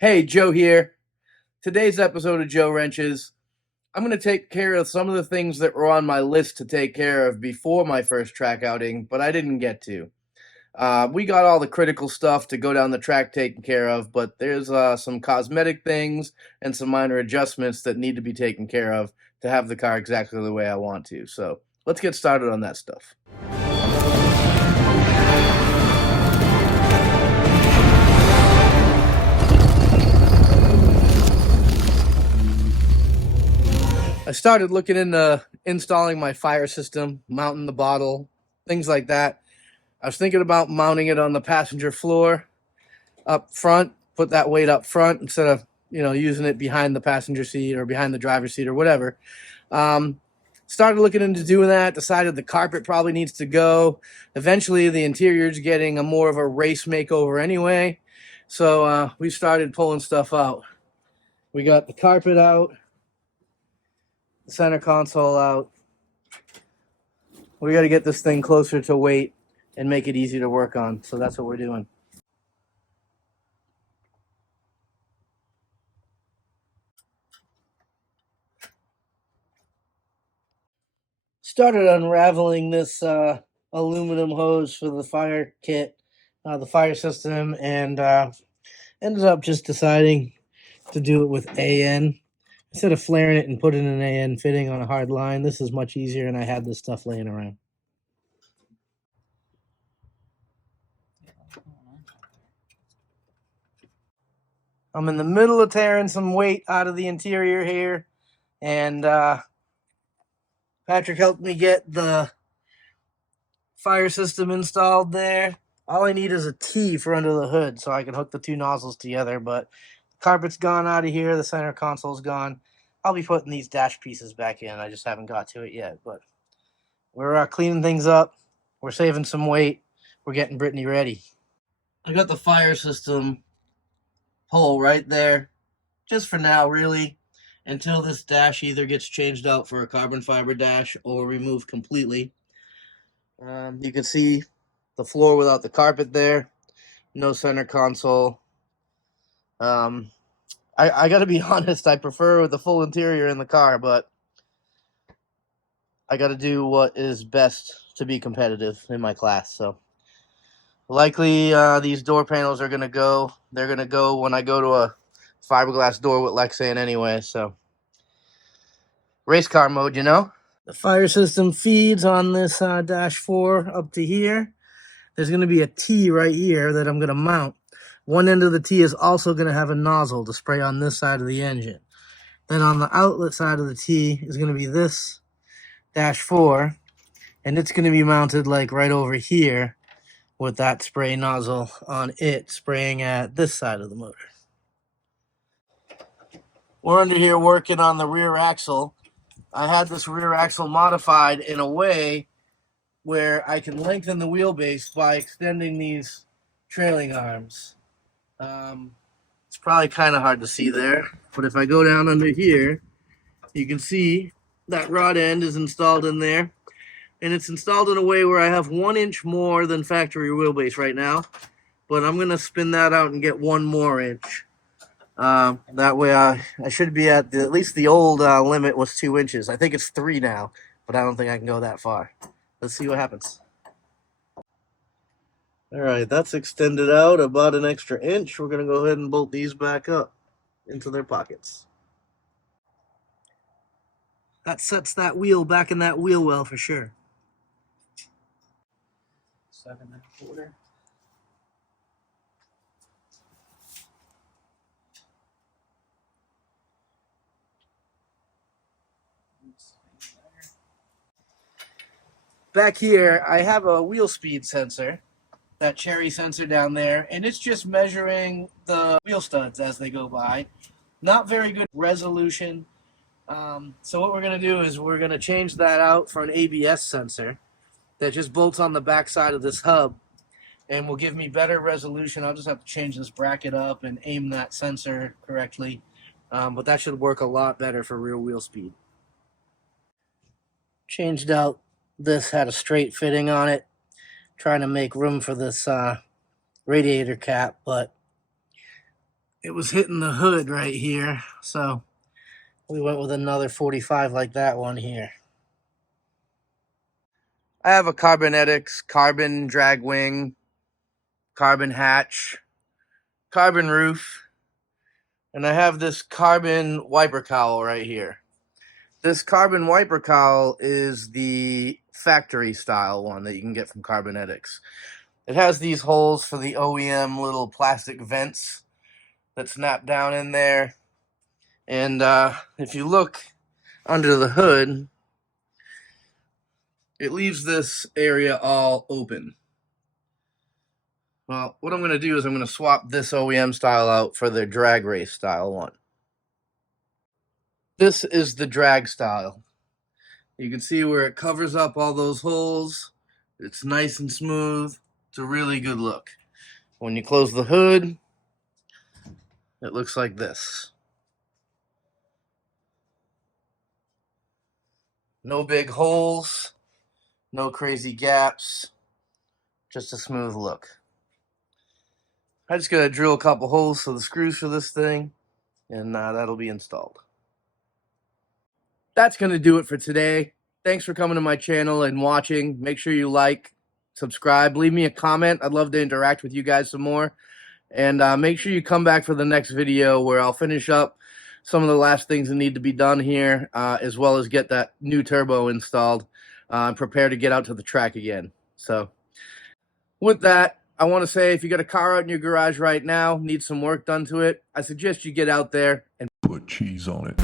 Hey, Joe here. Today's episode of Joe Wrenches, I'm going to take care of some of the things that were on my list to take care of before my first track outing, but I didn't get to. We got all the critical stuff to go down the track taken care of, but there's some cosmetic things and some minor adjustments that need to be taken care of to have the car exactly the way I want to. So let's get started on that stuff. I started looking into installing my fire system, mounting the bottle, things like that. I was thinking about mounting it on the passenger floor up front, put that weight up front instead of, using it behind the passenger seat or behind the driver's seat or whatever. Started looking into doing that, decided the carpet probably needs to go. Eventually, the interior's getting a more of a race makeover anyway. So we started pulling stuff out. We got the carpet out, the center console out. We got to get this thing closer to weight and make it easy to work on. So that's what we're doing. Started unraveling this aluminum hose for the fire kit, the fire system, and ended up just deciding to do it with AN. Instead of flaring it and putting an AN fitting on a hard line, this is much easier, and I had this stuff laying around. I'm in the middle of tearing some weight out of the interior here, and Patrick helped me get the fire system installed there. All I need is a T for under the hood so I can hook the two nozzles together, but the carpet's gone out of here, the center console's gone. I'll be putting these dash pieces back in. I just haven't got to it yet, but we're cleaning things up. We're saving some weight. We're getting Britney ready. I got the fire system hole right there, just for now, really, until this dash either gets changed out for a carbon fiber dash or removed completely. You can see the floor without the carpet there, no center console. I got to be honest, I prefer the full interior in the car, but I got to do what is best to be competitive in my class. So likely these door panels are going to go. They're going to go when I go to a fiberglass door with Lexan anyway. So race car mode, you know. The fire system feeds on this dash 4 up to here. There's going to be a T right here that I'm going to mount. One end of the T is also going to have a nozzle to spray on this side of the engine. Then on the outlet side of the T is going to be this dash 4, and it's going to be mounted like right over here with that spray nozzle on it spraying at this side of the motor. We're under here working on the rear axle. I had this rear axle modified in a way where I can lengthen the wheelbase by extending these trailing arms. It's probably kind of hard to see there, but if I go down under here, you can see that rod end is installed in there, and it's installed in a way where I have 1 inch more than factory wheelbase right now, but I'm going to spin that out and get 1 more inch. That way I should be at least the old limit was 2 inches. I think it's 3 now, but I don't think I can go that far. Let's see what happens. All right, that's extended out about an extra inch. We're going to go ahead and bolt these back up into their pockets. That sets that wheel back in that wheel well for sure. 7 1/4. Back here, I have a wheel speed sensor, that cherry sensor down there, and it's just measuring the wheel studs as they go by. Not very good resolution. So what we're going to do is we're going to change that out for an ABS sensor that just bolts on the back side of this hub and will give me better resolution. I'll just have to change this bracket up and aim that sensor correctly, but that should work a lot better for rear wheel speed. Changed out this, had a straight fitting on it, trying to make room for this radiator cap, but it was hitting the hood right here, so we went with another 45 like that one here. I have a Carbonetics, carbon drag wing, carbon hatch, carbon roof, and I have this carbon wiper cowl right here. This carbon wiper cowl is the factory style one that you can get from Carbonetics. It has these holes for the OEM little plastic vents that snap down in there. And if you look under the hood, it leaves this area all open. Well, what I'm going to do is I'm going to swap this OEM style out for the drag race style one. This is the drag style. You can see where it covers up all those holes. It's nice and smooth. It's a really good look. When you close the hood, it looks like this. No big holes, no crazy gaps, just a smooth look. I just gotta drill a couple holes for the screws for this thing, and that'll be installed. That's gonna do it for today. Thanks for coming to my channel and watching. Make sure you like, subscribe, leave me a comment. I'd love to interact with you guys some more. And make sure you come back for the next video where I'll finish up some of the last things that need to be done here, as well as get that new turbo installed and prepare to get out to the track again. So with that, I want to say if you got a car out in your garage right now, needs some work done to it, I suggest you get out there and put cheese on it.